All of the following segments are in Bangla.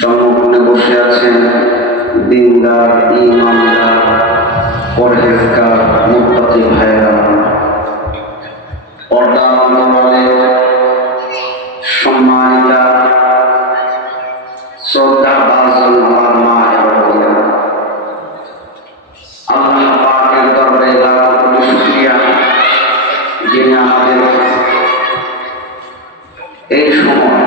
সম্মুখে বসে আছেন দিনদার, ঈমানদার, পরহেজগার, মুত্তাকি ভাইরা, পর্দা অন্তরালে সম্মানিতা শ্রদ্ধাভাজন আমার মা এবং বোনেরা, আল্লাহ পাকের দরবারে লাখ কোটি শুকরিয়া যিনি আমাদের এই সময়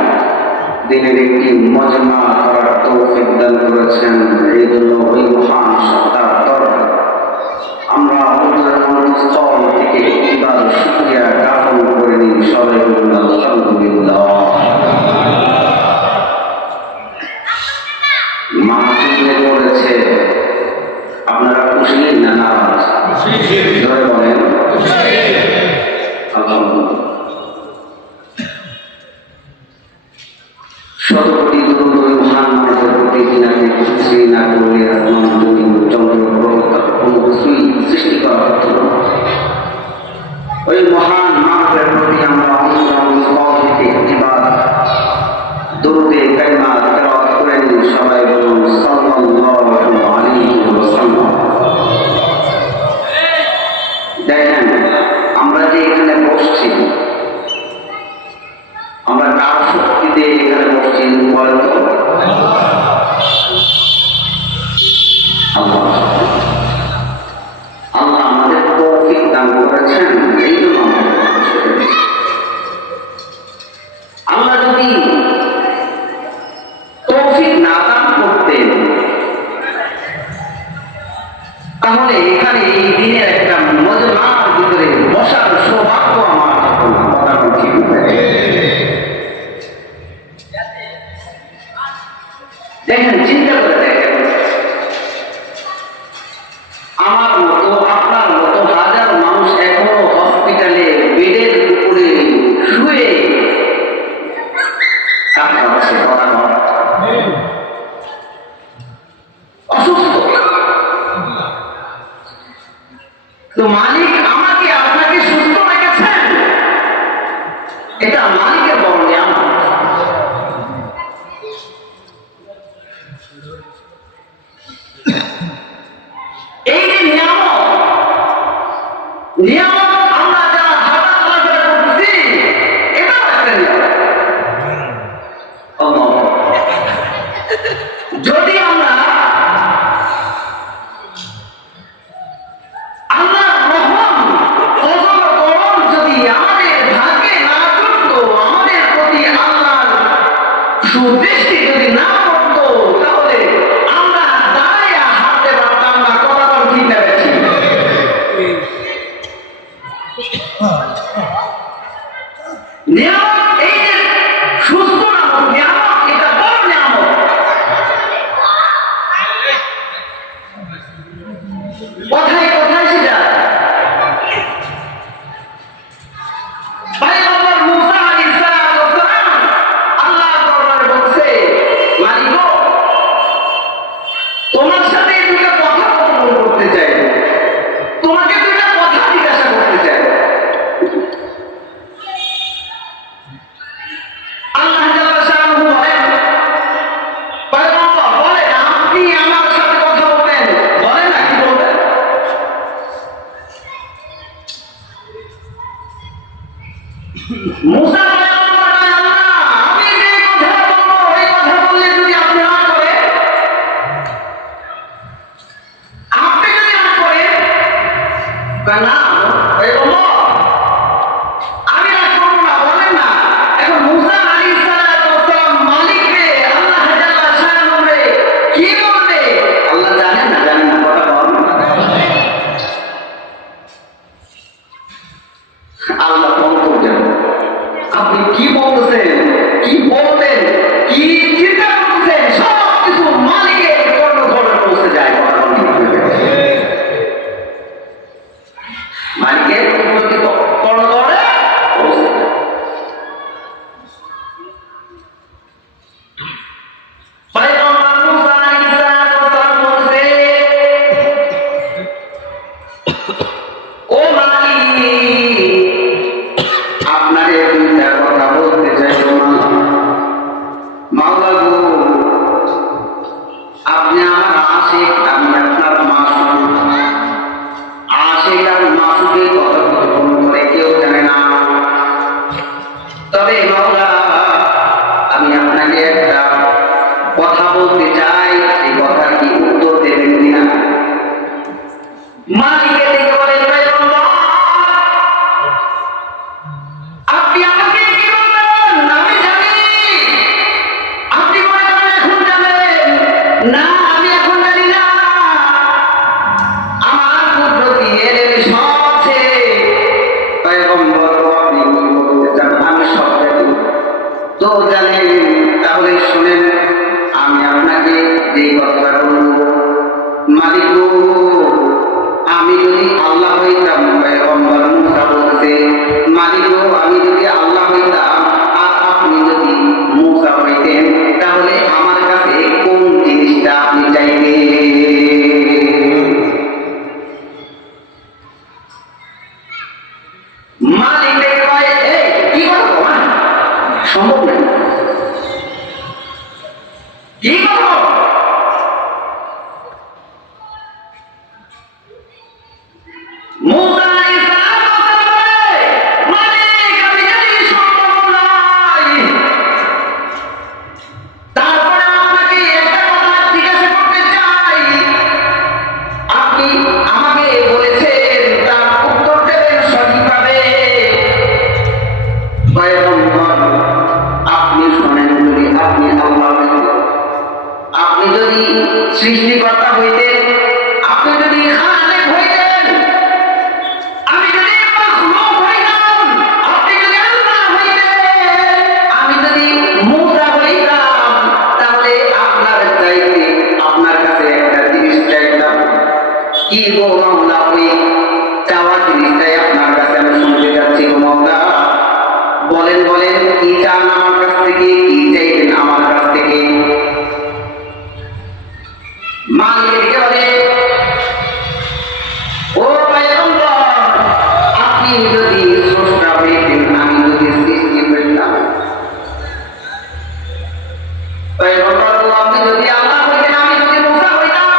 দিনের একটি মজমা করার তৌফিক দান করেছেন। এই জন্য ওই মহান সত্তার দরবারে আমরা হুজুরের মনস্থল থেকে একবার শুকরিয়া জ্ঞাপন করে নিই। সবাই বলুন আলহামদুলিল্লাহ। মাহফিলে করেছে, আপনারা খুশি না নারাজ? ধরে বলেন আলহামদুলিল্লাহ। শতকোটি দরুদ ওই মহান মানুষের প্রতি যিনাকে খুশি না করলে কোনো কিছুই সৃষ্টি করা হতো না। ওই মহান মানুষের প্রতি আমরা দরুদে কালিমা তেলাওয়াত করে নিই। সবাই বলুন সাল্লাল্লাহু আলাইহি ওয়াসাল্লাম। দেখেন আমরা যে এখানে বসছি, আমরা কার শক্তিতে এখানে বসছি বলেন তো? আল্লাহ আমাদের তৌফিক দান করেছেন। এই জন্য আল্লাহ যদি তৌফিক না দান করতেন তাহলে এখানে এই দিনের একটা মজমার ভিতরে বসার সৌভাগ্য আমার হতো না। কথা ঠিক দেখেন, চিন্তা করে দেখেন, আমার মতো আপনার মতো হাজার মানুষ এখনো হসপিটালে বেডের উপরে শুয়ে কাটাচ্ছে, অসুস্থ। তো মালিক আমাকে আপনাকে সুস্থ রেখেছেন, এটা মালিকের বড় নিয়ামত। এই যে নিয়ামত আমরা যারা হাঁটা চলাফেরা করছি, এটাও একটা নিয়ামত। যদি আমরা আল্লাহ রহম ফজল করম যদি আমাদের ভাগ্যে না থাকতো, আমাদের প্রতি আল্লাহর সুদৃষ্টি যদি না করতো তাহলে আমরা দাঁড়াইয়া হাঁটতে পারতাম না। কথা বল ঠিক না বেশি? নিয়ামত, এই যে সুস্থ নামক নিয়ামত, এটা বড় নিয়ামত। কথায় কথায় সেটা পয়গম্বর মুসা আলাইহিস সালাম আল্লাহর দরবারে বলছে, মালিক গো, তোমার সাথে দুটো কথা করতে চাই, তোমাকে দুটো কথা জিজ্ঞাসা করতে চাই। আল্লাহ জাল্লা শাআনুহু বলেন, পয়গম্বর বলেন, আপনি আমার সাথে কথা বলবেন, বলেন না কি বলবেন? মুসা পয়গম্বর বলেন, আল্লাহ, আমি যে কথা বলবো ওই কথা বললে যদি আপনি না করেন, আপনি যদি না করেন, না পয়গম্বর আমি রাগ করবো না, বলেন না। এখন মুসা আলাইহিস সালাম মালিককে, আল্লাহ জাল্লা শাআনুহু কি বলবে? আল্লাহ জানেন না? জানেন না? কথা বলেন। আল্লাহ ফোন করছেন, আপনি কি বলতেছেন, কি বলতেন, কি চিন্তা করতেছেন, সব কিছু মালিকের কর্ণধরে পৌঁছে যায়। মালিকের কর্ণধরে পৌঁছে যায়। পয়গম্বর মুসা আলাইহিস সালাম বলছে, ও মালিক, আপনারে দুইটা কথা বলতে চাই। মাওলা গো, আপনি আমার আশিক, আমি আপনার মাসুক। আশিক আর মাসুকের কথা কতক্ষণ করে কেউ জানে না। তবে মাওলা, আমি আপনাকে একটা কথা বলতে চাই, সেই কথার কি উত্তর দেবেন কিনা? মালিকের দিকে বলেন, পয়গম্বর, আপনি আমাকে কি বলবেন আমি জানি। আপনি মনে করেন এখন জানেন না, আমি এখন জানি না। আমার কুদরতি এলেম সব আছে। পয়গম্বর, আপনি কি বলতে চান? আমি সব জানি। তো জানেন, তাহলে শুনেন, আমি আপনাকে যে কথাটা বলবো, মালিক গো, আমি যদি আল্লাহ হইতাম, পয়গম্বর মুসা বলছে, মালিক গো, আমি যদি আল্লাহ হইতাম আর আপনি যদি মুসা হইতেন, তাহলে আমার কাছে কোন জিনিসটা আপনি চাইবেন? মালিক দেখে কয়, এই কি করবো? সম্ভব না, কি করবো? মুসা আলাইহিস সালাম বলে, মালিক, আমি জানি সম্ভব নয়। তারপরে আপনাকে একটা কথা জিজ্ঞাসা করতে চাই। আপনি আমাকে বলেছেন তার উত্তর দেবেন সঠিকভাবে। পয়গম্বর, আপনি শোনেন, যদি আপনি আল্লাহ হইতেন, আপনি যদি সৃষ্টিকর্তা হইতেন, আপনি যদি খালেক হইতেন, আমি যদি মাখলুক হইতাম, আপনি যদি আল্লাহ হইতেন, আমি যদি মুসা হইতাম, তাহলে আপনার চাইতে আপনার কাছে একটা জিনিস চাইতাম। কি গো মাওলা, ওই চাওয়া জিনিসটাই আপনার কাছে আমি শুনতে যাচ্ছি। গো মাওলা, বলেন বলেন, কি চান আমার কাছ থেকে, কি চাইবেন আমার কাছ থেকে? মালিককে বলে, ও পয়গম্বর, আপনি যদি স্রষ্টা হইতেন, আমি যদি সৃষ্টি হইতাম। পয়গম্বর, আপনি যদি আল্লাহ হইতেন, আমি যদি মুসা হইতাম,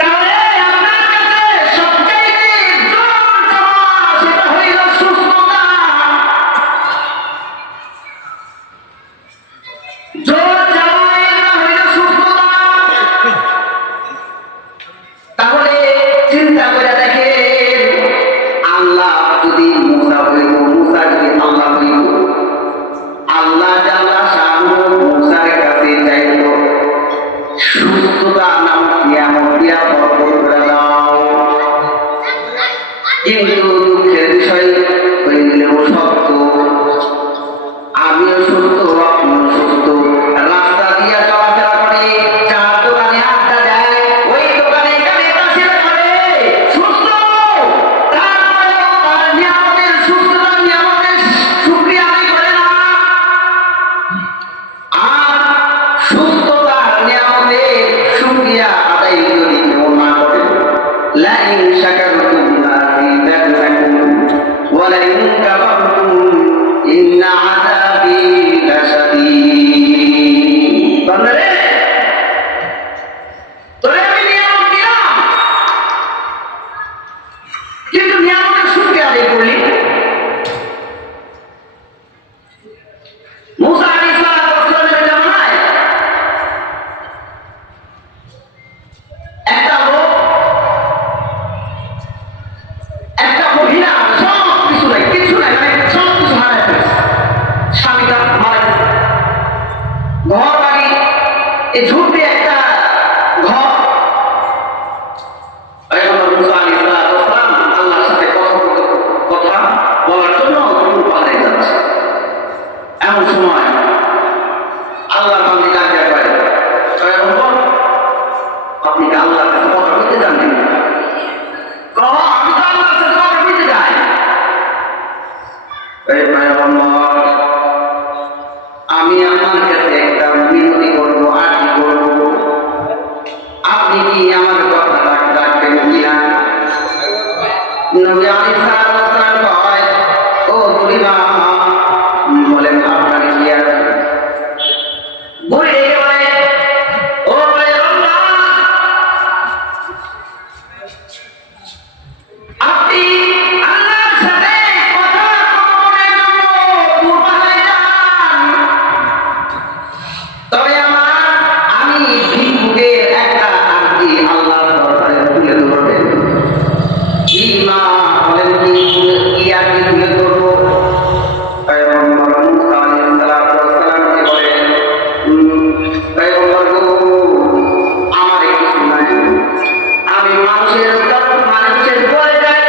তাহলে আপনার কাছে সবচাইতে জোর চাওয়া সেটা হইল সুস্থতা। জোর চাওয়া এটা হইল সুস্থতা। তাহলে চিন্তা করে দেখেন, আল্লাহ যদি মুসা হইত, মুসা যদি আল্লাহ হইত, আল্লাহ জাল্লা শাআনুহু এই ঝুপড়ি একটা ঘর। আল্লাহর সাথে কথা বলার জন্য পাহাড়ে যাচ্ছে। এমন সময় আল্লাহ বান্দী ডাকে পায়, আপনি কি আল্লাহর কাছে কথা বলতে জানেন? আমি তো আল্লাহর সাথে কথা বলতে যাই। আমি আপনার কাছে একটা বিনতি করবো, আর্জি করবো, আপনি কি আমার কথা রাখবেন কিনা? নবী আলাইহিস সালাম কয়, ও বুড়িমা, বলেন আপনার কি আছে? বুড়ি বলে, ও আল্লাহ, আপনি আল্লাহর সাথে কথা বলার জন্য পূর্বাহে যান। তবে আমি ভিক্ষুকের একটা আরজি আল্লাহর দরবারে তুলে ধরবেন। কি মা বলেন, কি আরজি তুলে ধরবো? পয়গম্বর মুসা আলাইহিস সালামকে বলেন, পয়গম্বর গো, আমার কিছু নাই, আমি মানুষের পরে যাই,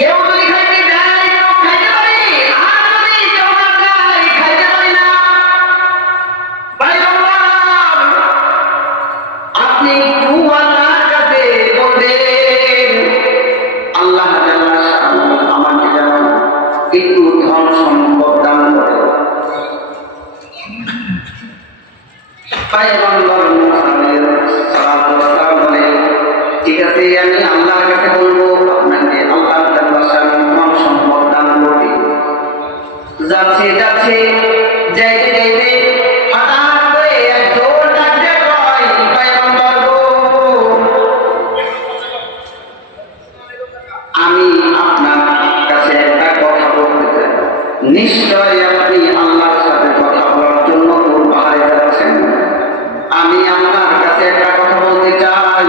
কেউ যদি খাইতে দেয় তো খাইতে পারি, আর যদি কেউ না দেয় খাইতে পারি না। পয়গম্বর, আপনি একটু আল্লাহর কাছে বলবেন, আল্লাহ জাল্লা শাআনহু আমাকে যেন একটু ধন সম্পদ দান করে। পয়গম্বর মুসা আলাইহিস সালাম বলে, ঠিক আছে, আমি আল্লাহর কাছে বলবো, আপনাকে আল্লাহ জাল্লা শাআনহু ধন সম্পদ দান করবে। যাচ্ছে যাচ্ছে, যাইতে যাইতে হঠাৎ করে একজন ডাক দিয়ে কয়, পয়গম্বর গো, আমি আপনার কাছে একটা কথা বলতে চাই। নিশ্চয় আপনি আল্লাহর সাথে কথা বলার জন্য দূর পাহাড়ে যাচ্ছেন। আমি আপনার কাছে একটা কথা বলতে চাই,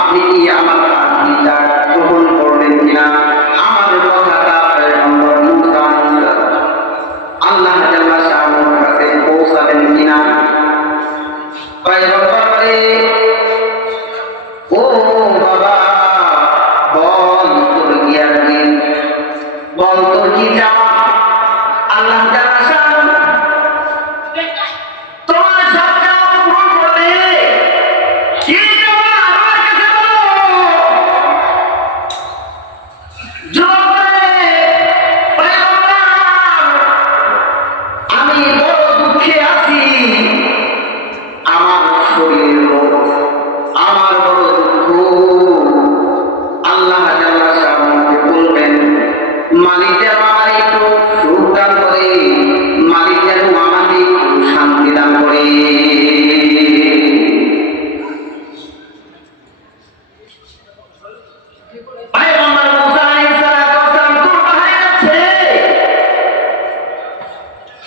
আপনি কি আমার আরজিটা গ্রহণ করবেন কিনা? আমার কথাটা পয়গম্বর মুসা আলাইহিস সালাম আল্লাহ জাল্লা শাআনহুর কাছে পৌঁছাবেন কিনা? পয়গম্বর বলে, ও বাবা, বল তোর কি আরজি, বল তোর কি চাওয়া। আল্লাহ জাল্লা শাআনহু তোমার সব চাওয়া পূরণ করবে। কি চাওয়া আমার কাছে বলো। জবাব করে, পয়গম্বর, আমি বড় দুঃখে আছি, আমার শরীর রোগ, আমার বড় দুঃখ। আল্লাহ জাল্লা শাআনহুকে বলবেন, মালিক যেন আমার একটু সুখ দান করে, মালিক যেন আমাকে একটু শান্তি দান করে। পয়গম্বর মুসা আলাইহিস সালাম দূর পাহাড়ে যাচ্ছে,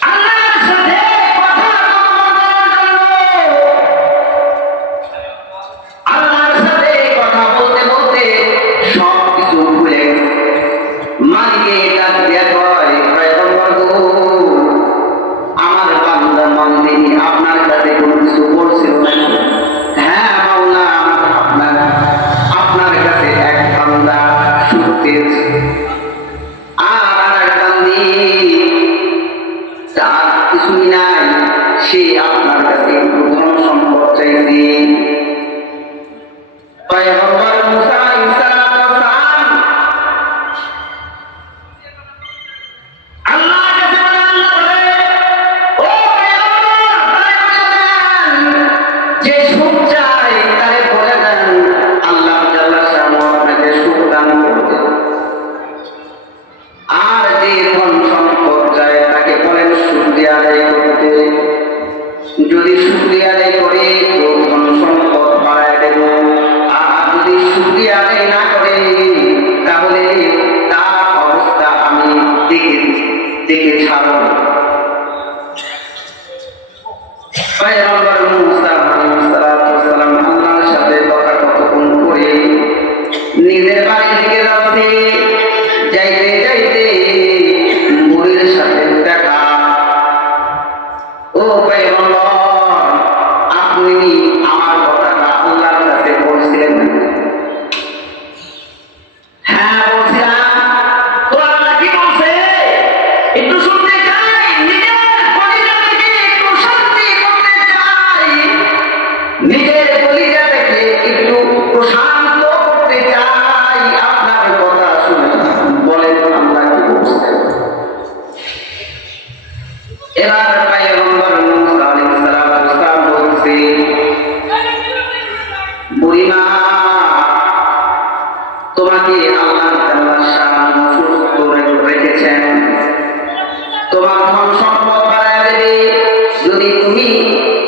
আল্লাহর সাথে কথা বলার জন্য। আল্লাহর সাথে কথা বলতে বলতে সব কিছু ভুলে গেছে। মালিকে ডাক দিয়া কয়, পয়গম্বর গো, আমার বান্দা বান্দিনী আপনার কাছে কোনো কিছু বলছিল নাকি? হ্যাঁ মাওলা, আপনার কাছে এক বান্দা সুখ পেয়েছে, আর এক বান্দি তার কিছুই নাই, সে আপনার কাছে একটু ধন সম্পদ চাইছে। পয়গম্বর মুসা আলাইহিস সালাম আল্লাহর কাছে বলেন, ও পয়গম্বর, তারে বলে দেন, যে সুখ চায় তারে বলে দেন, আল্লাহ জাল্লা শাআনহু আপনাকে সুখ দান করবে। আর যে ধন সম্পদ চায় তাকে বলেন শুকরিয়া আদায় করতে। যদি শুকরিয়া আদায় করে তো ধন সম্পদ বাড়ায় দেব, আর যদি শুকরিয়া আদায় না করে তাহলে তার অবস্থা আমি দেখে ছাড়ব। পয়গম্বর মুসা আলাইহিস সালাম আল্লাহর সাথে কথোপকথন করে নিজের বাড়ির দিকে যাচ্ছে। যাইতে যাইতে বুড়ির সাথে দেখা। ও পয়গম্বর, আপনি আমার কথাটা আল্লাহর কাছে বলছিলেন? হ্যাঁ বলছিলাম। তো আল্লাহ কি বলছে একটু শুনতে চাই, নিজের কলিজা থেকে একটু শান্তি করতে চাই, নিজের কলিজা থেকে একটু প্রশান্ত করতে চাই। আপনার কথা শুনে বলেন আল্লাহ কি বলছেন। এবার পয়গম্বর মুসা আলাইহিস সালাম বলছে, বুড়িমা তোমাকে আল্লাহ তাআলা শান সুস্থ রেখেছেন, তোমার ধন সম্পদ বাড়ায় দেবে যদি তুমি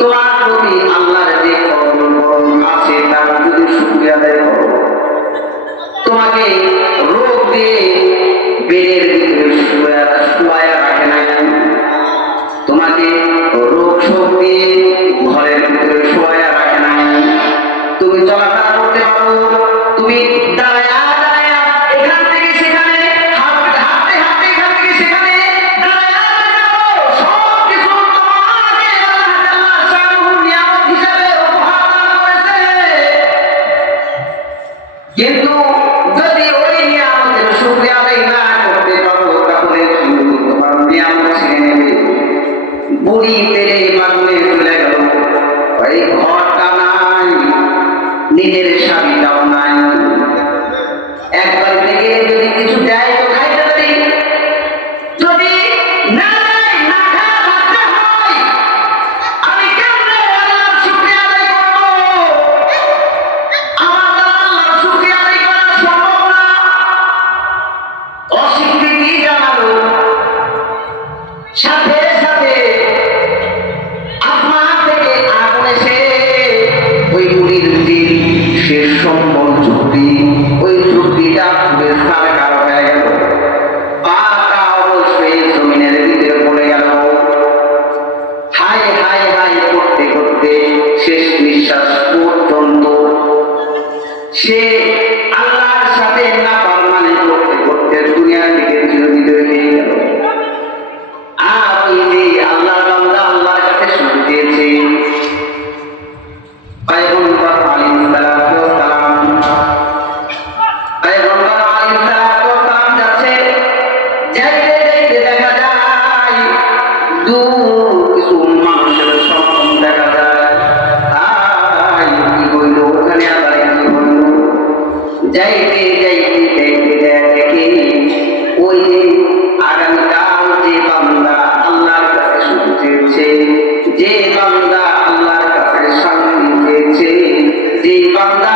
তোমার প্রতি আল্লাহর যে করুণ আছে তার যদি শুকরিয়া আদায় করো। তোমাকে রোগ দিয়ে বেডের ভিতরে শুয়ায়া রাখে নাই, তোমাকে রোগ শোক দিয়ে ঘরের ভিতরে শোয়া রাখে নাই। তুমি চলাফেরা করতে পারো, তুমি দাঁড়ায়া দাঁড়ায়া এখান থেকে সেখানে, হাঁটতে হাঁটতে এখান থেকে সেখানে দাঁড়ায়া দাঁড়াও, সবকিছু তোমাকে আল্লাহ শানুহু নিয়ামত হিসেবে উপহার দান করেছে। কিন্তু যদি ওই নিয়ামতের শুকরিয়া আদায় না করতে পারো তাহলে কিন্তু তোমার নিয়ামত ছিনে নেবে। বুড়ি তেরে বাগুনে চলে গেল, ওই ঘরটা নাই, নিজের স্বামীটাও নাই। একবার থেকে যদি কিছু দেয় তো খাইতে পারি, যদি না দেয় না খাওয়া থাকতে হয়। আমি কেমনে আল্লাহর শুকরিয়া আদায় করবো? আমার দ্বারা আল্লাহর শুকরিয়া আদায় করা সম্ভব না। অস্বীকৃতি জানালো, সাথে সাথে আসমান থেকে আগুন এসে ওই বুড়ির যে শেষ সম্বল চুক্তি, ওই চুক্তিটা পুরে সারকার হয়ে গেল। পাটা অবশ্যই জমিনের ভিতরে পড়ে গেল। হাই হাই হাই করতে করতে শেষ নিঃশ্বাস পর্যন্ত সে আল্লাহর সাথে নাফরমানি করতে করতে দুনিয়া থেকে চিরবিদায় হয়ে গেল। আর ওই যে আল্লাহর বান্দা আল্লাহর কাছে শুনতে চেয়েছে, পয়গম্বর আলাইহিস সালাম যাচ্ছে, যাইতে যাইতে দেখা যায় দূর কিছু মানুষের স্বপ্ন দেখা যায়। তাই কি হইল ওখানে, আবার কি হইল? যাইতে যাইতে যাইতে দেখে ওই যে আগামীকাল যে বান্দা আল্লাহর কাছে শুনতে চেয়েছে, যে বান্দা আল্লাহর কাছে শান্তি চেয়েছে, যে বান্দা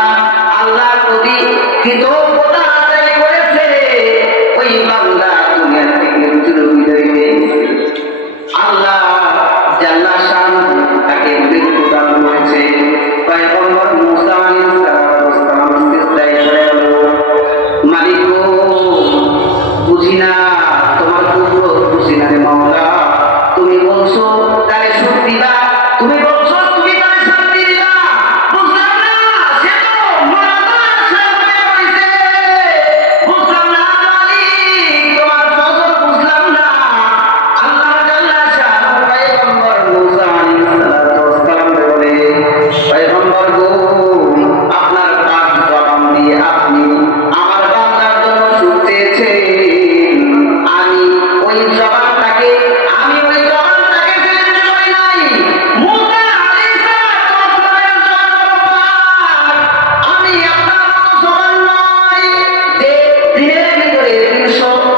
আল্লাহর প্রতি কৃতজ্ঞতা আদায় করেছে, ওই বান্দা দুনিয়া থেকে চিরবিদায় হয়ে গেছে। আল্লাহ জাল্লা শানুহু তাকে মৃত্যু দান করেছে। পয়গম্বর মুসা আলাইহিস সালাম সিজদায় পড়ে গেল, মালিক গো বুঝি না, তোমার পুত্র বুঝি না রে মাওলা। তুমি বলছো তারে সুখ দিবা, তুমি বলছো তুমি তারে শান্তি দিবা, বুঝলাম না সে তো মারা হয়ে রয়েছে। বুঝলাম না মালিক, তোমার ফজল বুঝলাম না। আল্লাহ জাল্লা শানুহু পয়গম্বর মুসা আলাইহিস সালাম বলে, পয়গম্বর গো আপনার পাক জবান দিয়ে আপনি আমার বান্দার জন্য সুখ চেয়েছেন। আমি ওই জবানটাকে ফেলে দিতে পারি নাই। মুসা আলাইহিস সালামের জবান পাক, আমি আপনার মতো জবান নয় যে দিনের ভিতরে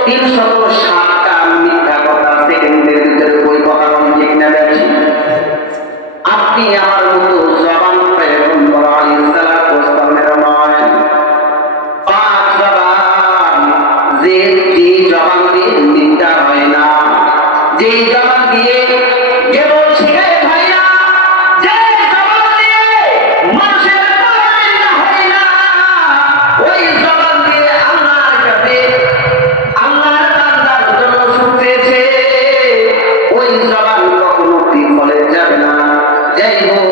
360টা মিথ্যা কথা সেকেন্ডের ভিতরে ওই কথা আমি ঠিক না দেখছি। আপনি আমার মতো জবান পয়গম্বর আলাইহিস সালামের নয়। পাঁচ জবান, যে জবান দিয়ে মিথ্যা হয় না, যে জবান দিয়ে কেবল শিখায় ভাইয়া, যে জবান দিয়ে মানুষের নিন্দা হয় না, ওই জবান দিয়ে আল্লাহর কাছে আল্লাহর বান্দার জন্য সুখ চেয়েছে, ওই জবান কখনো বিফলে যাবে না। যাই হোক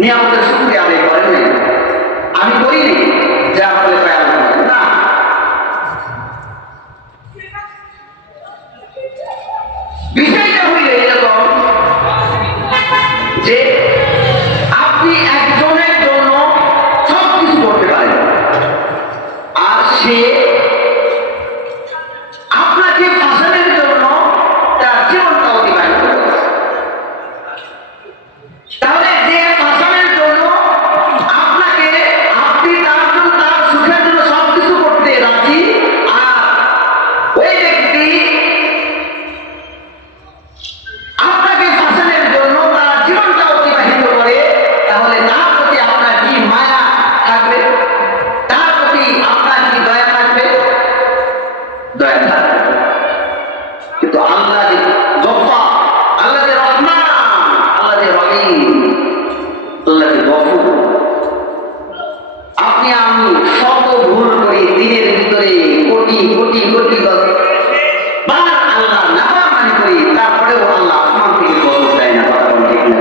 নিয়ামতের শুকরিয়া আদায় করেন নাই। আমি করিনি, যার ফলে পায় আল্লাহ না। বিষয়টা হইল এরকম যে আপনি একজনের জন্য সব কিছু করতে পারেন, আর সে আপনাকে ফাঁসানোর জন্য তার জীবনটা অতিবাহিত করে। তাহলে যে ফাঁসানোর জন্য আপনাকে, আপনি তার জন্য, তার সুখের জন্য সবকিছু করতে রাজি, আর ওই ব্যক্তি আপনাকে ফাঁসানোর জন্য তার জীবনটা অতিবাহিত করে, তাহলে তার প্রতি আপনার কি মায়া থাকবে? তার প্রতি আপনার কি দয়া থাকবে? দয়া থাকবে। কিন্তু আল্লাহ যে গফফার, আল্লাহ যে রহমান, আল্লাহ যে রহিম, আল্লাহ যে গফুর। আপনি আমি শত ভুল করি, দিনের ভিতরে কোটি কোটি কোটি বার আল্লাহ নাফরমানি করি, তারপরেও আল্লাহ আসমান থেকে বদল দেয় না। কথা বলতে ঠিক না?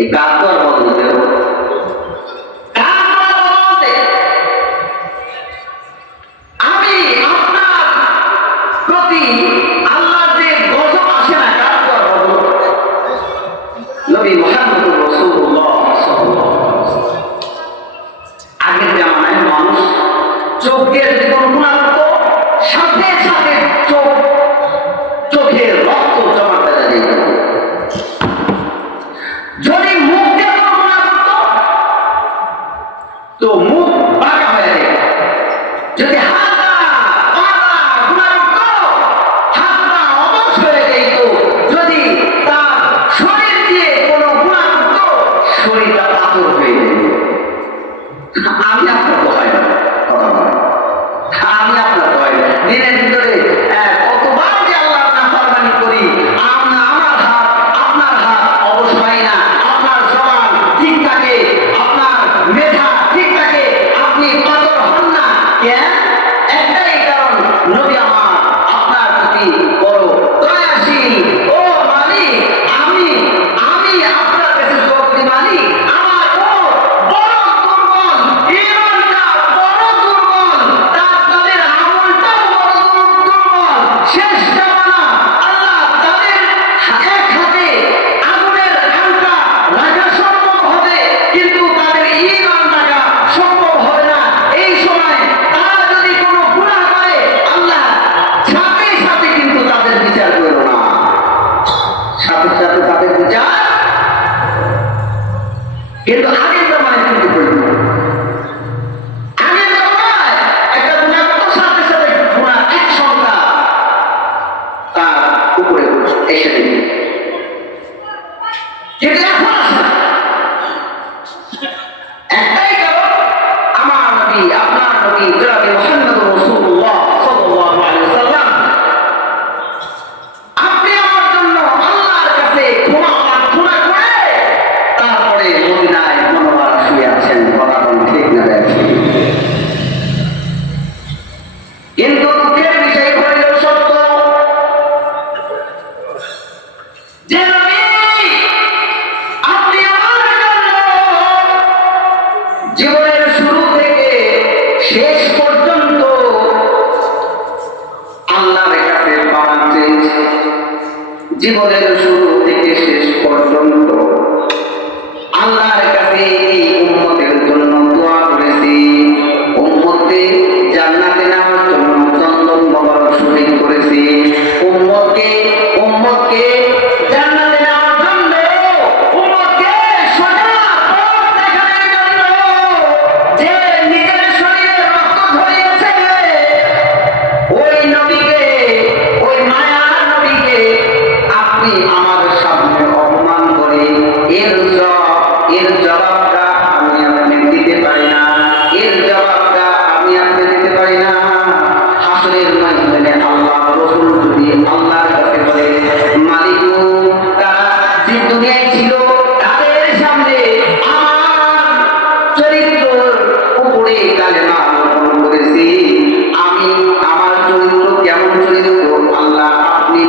এই কাজ তো আর বদল দেব, আমি আপনার প্রতি আল্লাহর যে গজব আসে না, কার পর বদল? নবী মুহাম্মদ রাসূলুল্লাহ সাল্লাল্লাহু আলাইহি ওয়াসাল্লাম। আগের জামানায় মানুষ চোখের যে কোনো গুনাহ করত, সাথে সাথে চোখের রক্ত জমা বেড়ে যেত। যদি মুখ দিয়ে কোনো গুনাহ করত, তো মুখ বাঁকা হয়ে যেত। যদি হাতটা পাতা গুনাহ করত, হাতটা অবশ হয়ে যেত। যদি তার শরীর দিয়ে কোনো গুনাহ করত, শরীরটা পাথর হয়ে যেত। আমি আপনার ভয় না, কথা বলেন, আমি আপনার ভয় না। দিনের ভিতরে কতবার যে আল্লাহর নাফরমানি করি, আমার হাত, আপনার হাত অবশ হয় না। আপনার জবান ঠিক থাকে, আপনার মেধা ঠিক থাকে, আপনি পাথর হন না। কেন? একটাই কারণ, নবী আমার আপনার প্রতি বড় দয়াশীল। ও মালিক, আমি আপনার কাছে জবাবদি মালিক। আমার বড় দুর্বল, ঈমানটা বড় দুর্বল, তাদের আমলটাও বড় দুর্বল। শেষ জামানা আল্লাহ তাদের এক হাতে আগুনের আংটা রাখা সম্ভব হবে, কিন্তু তাদের ঈমান রাখা সম্ভব হবে না। এই সময় তারা যদি কোনো গুনাহ করে, আল্লাহ সাথে সাথে কিন্তু তাদের বিচার করল না, সাথে সাথে তাদের বিচার। কিন্তু আগের জামানায় কিন্তু করল না। আগের জামানায় একটা গুনাহ করত, সাথে সাথে গুনাহ এক সন্তান তার উপরে এসে দিল। কিন্তু এখন আসে না। একটাই কারণ, আমার নবী, আপনার নবী জনাবে মুহাম্মদ রাসূলুল্লাহ সাল্লাল্লাহু আলাইহি ওয়াসাল্লাম, আপনি আমার জন্য আল্লাহর কাছে ক্ষমা প্রার্থনা করে তারপরে মদিনায় মনোবার শুয়ে আছেন। কথা বলেন ঠিক না? দেখেন, কিন্তু দুঃখের বিষয় হইল সত্য যে নবী, আপনি আমার জন্য জীবনের শুরু থেকে শেষ পর্যন্ত আল্লাহর কাছে পাওয়া চেয়েছি। জীবনের শুরু থেকে শেষ পর্যন্ত আল্লাহর কাছে এই উম্মতের জন্য দোয়া করেছি। উম্মতকে জান্নাতে নেওয়ার জন্য চন্দন বাবার শহীদ করেছি। উম্মতকে জান্নাতে নেওয়ার জন্য, উম্মতকে সোজা পথ দেখানোর জন্য, যে নিজের শরীরে রক্ত ঝরিয়েছে, ওই নবীকে, ওই মায়ার নবীকে আপনি আমার সামনে অপমান করে এর জবাবটা আমি আপনাকে দিতে পারি না। এর জবাবটা আমি আপনাকে দিতে পারি না। হাসরের ময়দানে আল্লাহ রাসূল যদি আল্লাহর কাছে বলে, মালিক, তারা যে দুনিয়ায় ছিল তাদের সামনে আমার চরিত্রের উপরে কালেমা গ্রহণ করেছি, আমি আমার চরিত্র কেমন চরিত্র আল্লাহ আপনি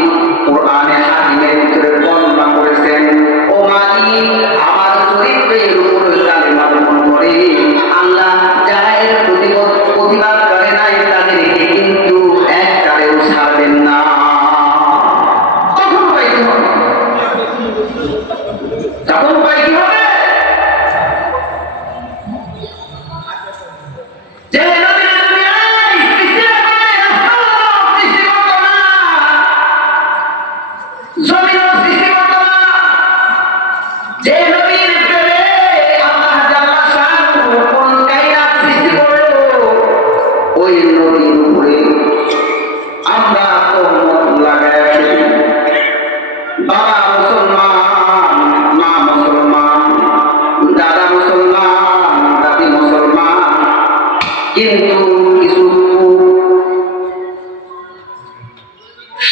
কোরআনে হাকিমের ভিতরে বর্ণনা করেছেন। ও মালিক,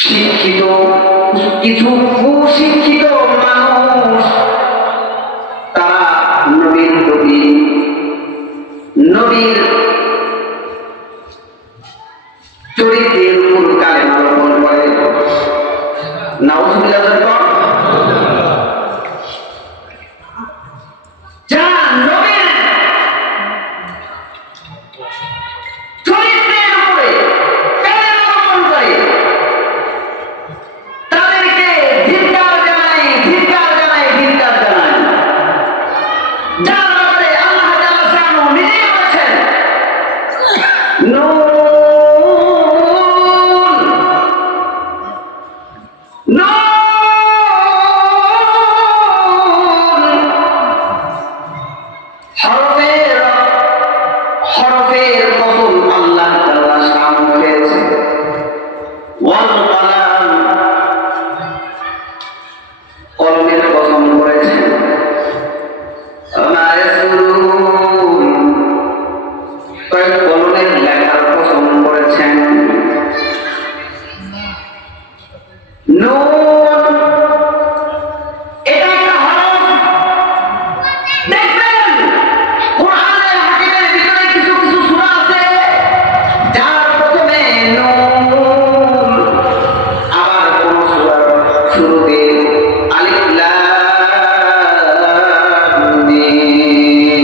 শিক্ষিত কিছু কুশিক্ষিত মানুষ তারা নবীর প্রতি নবীর চরিত্রের উপর কালেমা রোপণ করে। নাউজুবিল্লাহ যা নবীর চরিত্রের উপরে কালেমা রোপণ করে তাদেরকে ধিক্কার জানাই, ধিক্কার জানাই, ধিক্কার জানাই। যার ব্যাপারে আল্লাহ তাআলা শানু নিজেই বলেছেন নুন হরফের কসম আল্লাহ তাআলা শানু করেছে। ওয়াল কলাম কলমের কসম করেছেন। আমা ইয়াসুরুন কলমের লেখার কসম করেছেন। নুন এটা একটা হরফ। দেখবেন কোরআনে হাকিমের ভিতরে কিছু কিছু সূরা আছে যার প্রথমে নুন, আবার কোন সূরার শুরুতে আলিফ লাম মিম,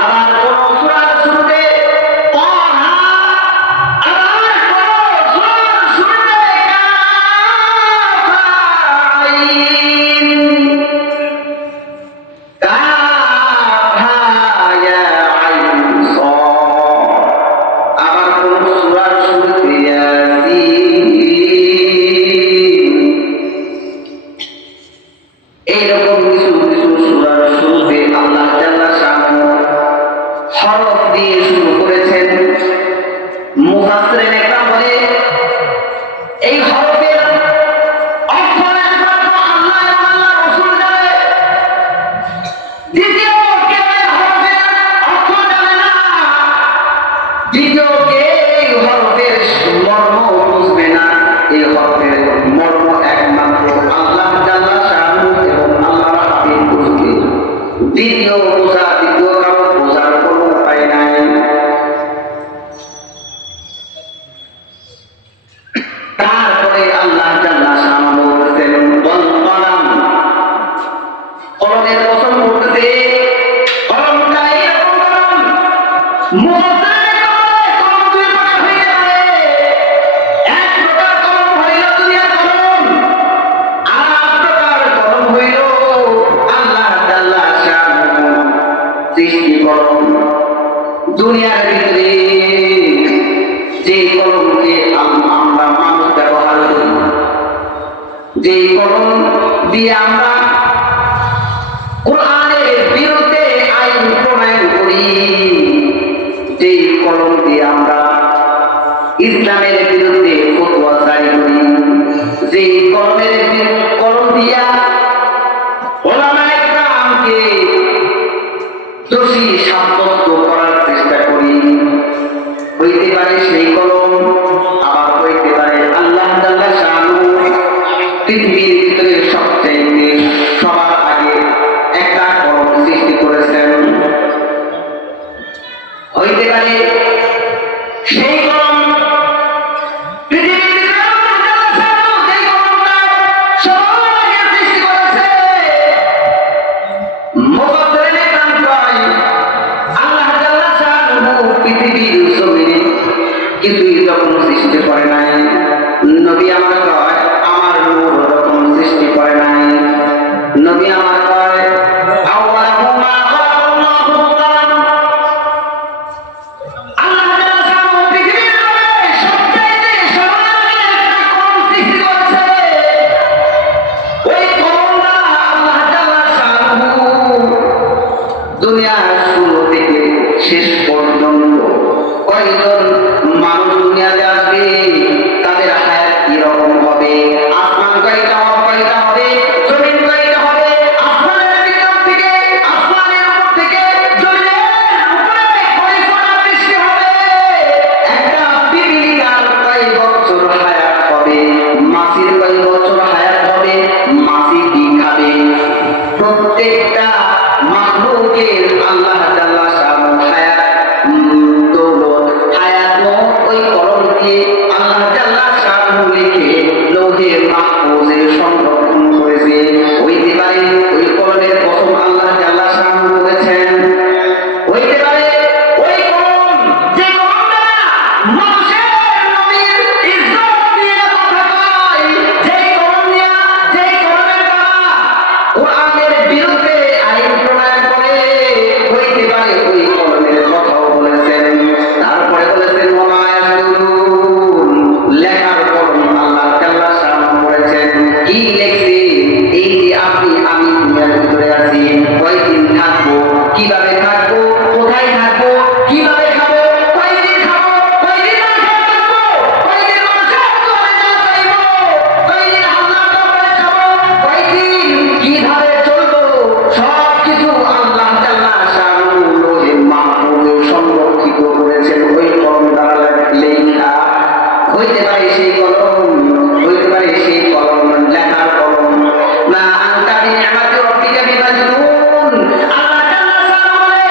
আবার কোন সূরার শুরুতে তাহা, আবার কোন সূরার শুরুতে কাফ আইন, কাফ ইয়া আইন সাদ, আবার কোন সূরার শুরুতে ইয়াসিন। এইরকম কিছু কিছু সূরার শুরুতে আল্লাহ জাল্লা শানহু হরফ দিয়ে শুরু করেছেন। মুফাসসিরিন একরাম বলে এই হরফের অর্থ একমাত্র আল্লাহ এবং আল্লাহর রাসূল জানে। দ্বিতীয় কেউ এই হরফের অর্থ জানে না। দ্বিতীয় কেউ এই হরফের মর্ম বুঝবে না। এই হরফের মর্ম একমাত্র আল্লাহ জাল্লা শানহু এবং আল্লাহর হাবিব বুঝবে। দ্বিতীয় কারো বোঝার কোনো উপায় নাই। তারপরে আল্লাহ জাল্লা শানহু বলতেন ওয়াল কলাম, কলমের কসম করতেছে। কলমটা এরকম কলম, মুফাসসিরিন বলে কলম দুই প্রকার হয়ে যাবে। এক প্রকার কলম হইল দুনিয়ার কলম, আর প্রকার কলম হইল আল্লাহ জাল্লা শানহু সৃষ্টি কলম। দুনিয়ার ভিতরে যে কলমকে আমরা মানুষ ব্যবহার করি, যে কলম দিয়ে আমরা কোরআনের বিরুদ্ধে আইন প্রণয়ন করি, যে কলম দিয়ে আমরা ইসলামের বিরুদ্ধে ফতোয়া জারি করি, যে কলম দিয়া উলামায়ে কেরামকে দোষী সাব্যস্ত করার চেষ্টা করি, হইতে পারে সেই কলম, আবার হইতে পারে আল্লাহ তাআলা শানহু পৃথিবীর ভিতরে সবচেয়ে সবার আগে একটা কলম সৃষ্টি করেছেন। হইতে পারে সেই কলম পৃথিবীর ভিতরে আল্লাহ তাআলা শানহু যেই কলমটা সবার আগে সৃষ্টি করেছে। মুফাসসিরিন একরাম কয় আল্লাহ তাআলা শানহু পৃথিবীর জমিনে কিছুই যখন সৃষ্টি করে নাই, নবী আমার কয় আমার নূর যখন সৃষ্টি করে নাই, নবী আমার কয় আউয়ালু মা খালাকাল্লাহু কালাম। আল্লাহ তাআলা শানহু পৃথিবীর জমিনে সবচাইতে সবার আগে একটা কলম সৃষ্টি করেছে। ওই কলমটা আল্লাহ তাআলা শানহু দুনিয়ার শুরু থেকে শেষ পর্যন্ত কয়জন মানুষ দুনিয়াতে আসবে, তাদের হায়াত কিরকম হবে, আসমান কয়টা হবে, জমিন কয়টা হবে, আসমানের ভিতর থেকে আসমানের উপর থেকে জমিনের উপরে কয় ফোঁটা বৃষ্টি হবে, একটা পিপিলিকার কয় বছর হইতে পারে সেই কলম, হইতে পারে সেই কলম লেখার কলম। না আনতা বিনিআমাতি রাব্বিকা বিমাজনুন। আল্লাহ তাআলা বলে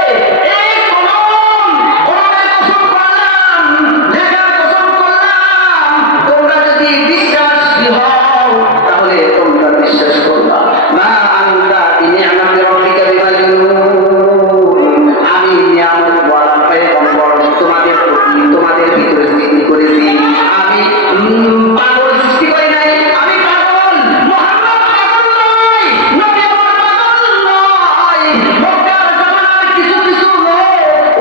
এই কলম, কলমের কসম করলাম, লেখার কসম করলাম, তোমরা যদি বিশ্বাসী হও তাহলে তোমরা বিশ্বাস করবা। মা আনতা বিনিআমাতি রাব্বিকা বিমাজনুন। আমি নিয়ামত ওয়ালা পয়গম্বর তোমাদের প্রতি, তোমাদের ভিতরে সৃষ্টি করেছি। আমি পাগল সৃষ্টি করি নাই। আমি পাগল, মুহাম্মদ পাগল নয়, নবী আমার পাগল নয়। মক্কার জামানার কিছু কিছু লোক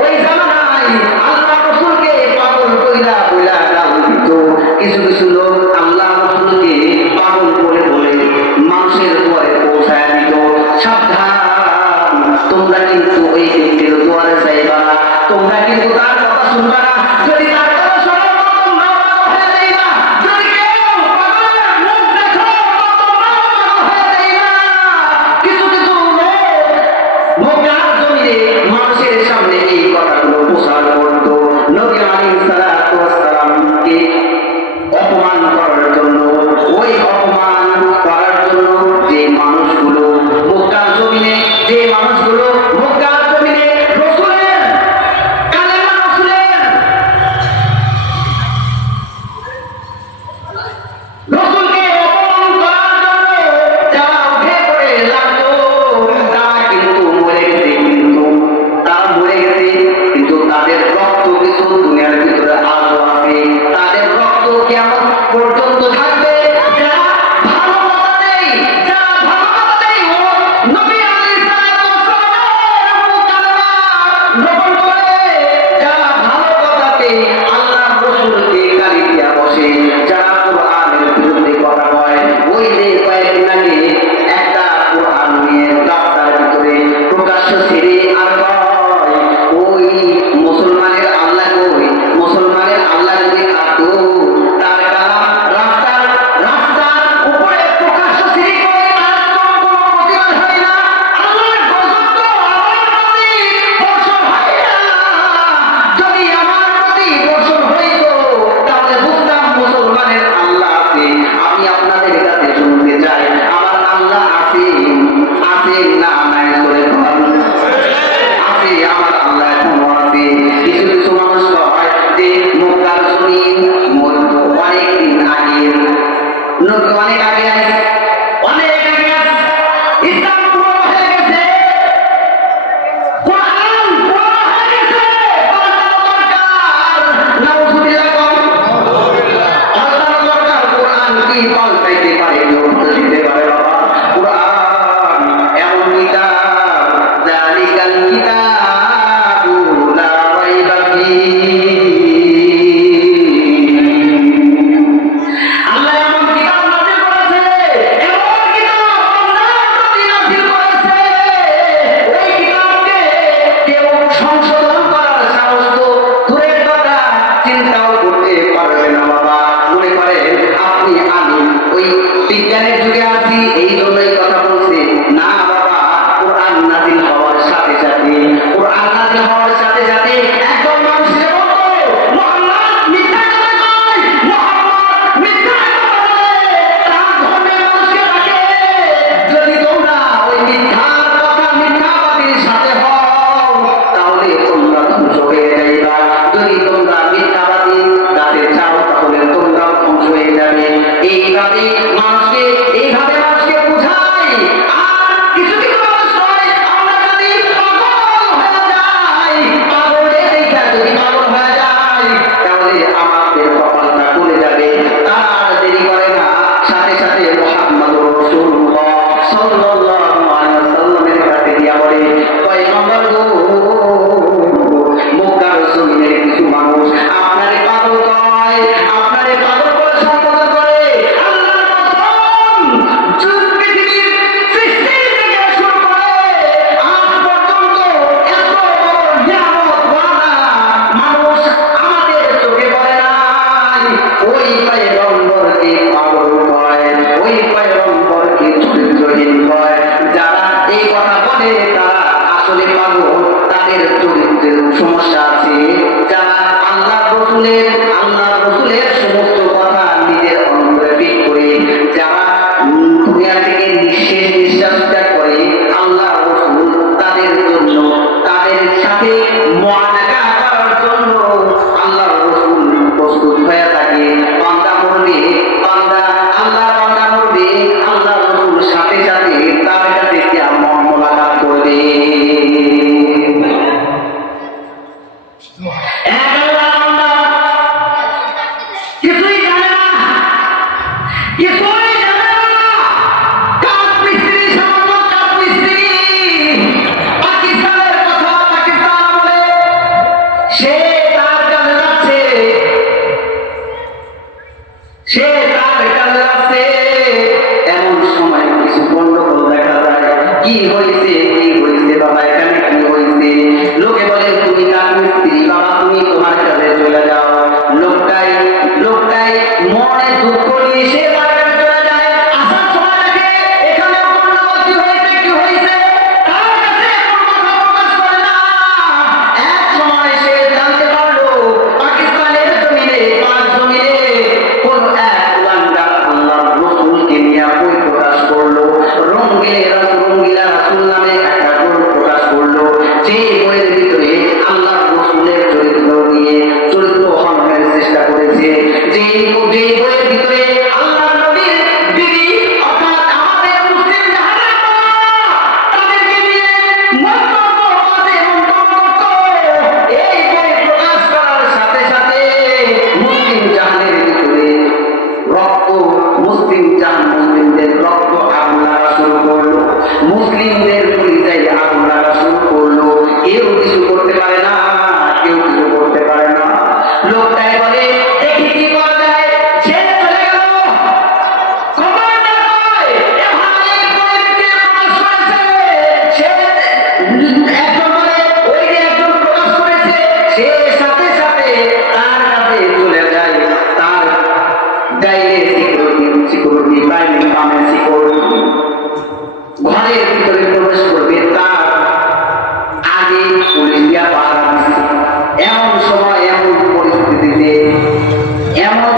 ওই জামানায় আল্লাহ রাসূলকে পাগল কইরা বইলা গাল দিত। কিছু কিছু লোক আল্লাহ রাসূলকে পাগল বলে বলে মানুষের দুয়ারে পৌঁছায় দিত। সাবধান, তোমরা কিন্তু ওই ব্যক্তির দুয়ারে যাইবা না, তোমরা কিন্তু তার কথা শুনবা না। যদি তার কথা শোনো তো তোমরা পাগল হয়ে যাইবা। যদি কেউ পাগলের মুখ দেখো তো তোমরাও পাগল হয়ে যাইবা। কিছু কিছু লোক মক্কার জমিনে মানুষের সামনে এই কথাগুলো প্রচার করত। নবী আলাইহিস সালাতু ওয়াস সালামকে অপমান করার জন্য, ওই অপমান করার জন্য যে মানুষগুলো মক্কার জমিনে, যে মানুষগুলো মক্কার জমিনে রাসূলের কালেমা, রাসূলের রাসূলকে অপমান করার জন্য যারা উঠে পড়ে লাগতো, তারা কিন্তু মরে গেছে, কিন্তু তারা মরে গেছে, কিন্তু তাদের রক্ত কিছু দুনিয়ার ভিতরে আজও আছে। তাদের রক্ত কিয়ামত পর্যন্ত থাকবে। যারা ভালো কথা দেয়, যারা ভালো কথা দেয়, ও নবী আলাইহিস সালাতু ওয়াস সালামের কালেমা গ্রহণ করে, যারা ভালো কথাতে আল্লাহ রাসূলকে গালি দিয়া বসে, যারা কোরআনের বিরুদ্ধে কথা কয়। ওই যে কয়েকদিন আগে একটা কোরআন নিয়ে রাস্তার ভিতরে প্রকাশ্য ছেড়ে আর কয়, ওই মুসলমানের আল্লাহ কই, মুসলমানের আল্লাহ যদি থাকতো তার কারা রাস্তার রাস্তার উপরে প্রকাশ্য ছেড়ে করে তার কোনো প্রতিবাদ হয় না। আল্লাহর গজব তো আমার প্রতি বর্ষণ হয় না। যদি আমার প্রতি বর্ষণ হইতো তাহলে বুঝতাম মুসলমানের আল্লাহ আছে। আমি আপনাদের কাছে শুনতে চাই, আমার আল্লাহ আছে, আছে না নাই করে বলেন। আছে, আমার আল্লাহ এখনো আছে। কিছু কিছু মানুষ হয় যে মক্কার জমিন অনেকদিন আগে, অনেক আগে আছে, অনেক আগে আছে, ইসলাম পুরো হয়ে গেছে, কোরআন পুরো হয়ে গেছে, পাল্টানো দরকার। নাউজুবিল্লাহ কম পাল্টানো দরকার। কোরআন কি পাল্টাইতে পারে? কেউ পাল্টাইতে পারে বাবা। কোরআন এমন কিতাব, যালিকাল কিতাবু লা রাইবা ফীহি। আল্লাহ এমন কিতাব নাযিল করেছে, এমন কিতাব বান্দার প্রতি নাযিল করেছে, ওই কিতাবকে কেউ সংশোধন করার সাহস তো দূরের কথা, চিন্তাও করতে পারবে না বাবা। মনে করেন আপনি আমি ওই বিজ্ঞানের যুগে আছি এই জন্যই কথা বলছি না বাবা। কোরআন নাযিল হওয়ার সাথে সাথে, কোরআন নাযিল হওয়ার সাথে সাথে একদম মানুষের বলতো মুহাম্মদ মিথ্যা কথা কয়, মুহাম্মদ মিথ্যা কথা বলে, তার ধর্মের মানুষকে ডাকে। যদি তোমরা ওই মিথ্যার কথা, মিথ্যাবাদীর সাথে হও তাহলে তোমরা ধ্বংস হয়ে যাইবা। যদি তোমরা মিথ্যাবাদী কাছে চাও তাহলে তোমরাও ধ্বংস হয়ে যাবে। এইভাবে মানুষকে, এইভাবে মানুষকে বুঝাই। আর কিছু কিছু মানুষ হয়, আমরা যদি পাগল হয়ে যাই, পাগলে দেখা যদি পাগল হয়ে যাই তাহলে আমাদের কপালটা খুলে যাবে। তারা আর দেরি করে না, সাথে সাথে মুহাম্মদুর রাসূলুল্লাহ সাল্লাল্লাহু আলাইহি ওয়াসাল্লামের কাছে গিয়া বলে, পয়গম্বর গো, মক্কার জমিনের কিছু মানুষ আপনারে পাগল কয়, আপনারে পাগল করে সম্বোধন করে। আল্লাহর কসম, পৃথিবীর সৃষ্টি থেকে শুরু করে আজ পর্যন্ত এত বড় নিয়ামতওয়ালা মানুষ আমাদের চোখে পড়ে নাই। ওই পয়গম্বরকে পাগল কয়, ওই পয়গম্বরকে চরিত্রহীন কয়। যারা এই কথা বলে তারা আসলে পাগল, তাদের চরিত্রের সমস্যা আছে। যারা আল্লাহ রসুলের সমস্ত সে তার কাছে আছে। এমন সময় কিছু গন্ডগোল দেখা যায়। কি হয়েছে কি হয়েছে বাবা, এখানে কি হয়েছে? লোকে বলে তুমি কার স্ত্রী বাবা, তুমি তোমার কাছে চলে যাও। লোকটাই লোকটাই মনে দুঃখ নিয়ে সে তার কাছে চলে যায়। আসার সময় দেখে এখানে গন্ডগোল কি হয়েছে কি হয়েছে তার কাছে কোনো কথা প্রকাশ করে না। এক সময় সে জানতে পারলো পাকিস্তানের জমিনে পাক জমিনে কোন এক ওয়ান্ডা আল্লাহর রাসূলকে নিয়ে বই প্রকাশ করলো। রঙ্গিলা রাসূল নামে একটা বই প্রকাশ করলো। যে বইয়ের ভিতরে আল্লাহর রাসূলের চরিত্র নিয়ে চরিত্র হননের চেষ্টা করেছে। যে বইয়ের ভিতরে আল্লাহর নবীর বিবি অর্থাৎ আমাদের মুসলিম জাহানের মা তাদেরকে নিয়ে মন্তব্য বাজে মন্তব্য করতো। এই বই প্রকাশ করার সাথে সাথে মুসলিম জাহানের ভিতরে রক্ত মুসলিমদের রক্ত আগুন লাগা শুরু করলো। মুসলিমদের পরিচয় আগুন লাগা শুরু করলো। কেউ কিছু করতে পারে না, কেউ কিছু করতে পারে না। লোকটাই বলে দেখি কি করা যায়। সে চলে গেল। খবরদার নয়, এ ভাই বইতে প্রকাশ করেছে। সে একজন বলে ওই যে একজন প্রকাশ করেছে, সে সাথে সাথে তার কাছে চলে যায়। তার গায়ে সিকিউরিটি বাইরে পামের সিকিউরিটি ঘরের ভিতরে প্রবেশ করবে, তার আগে পুলিশ দিয়া পাহারা দিচ্ছে। এমন সময় এমন পরিস্থিতিতে এমন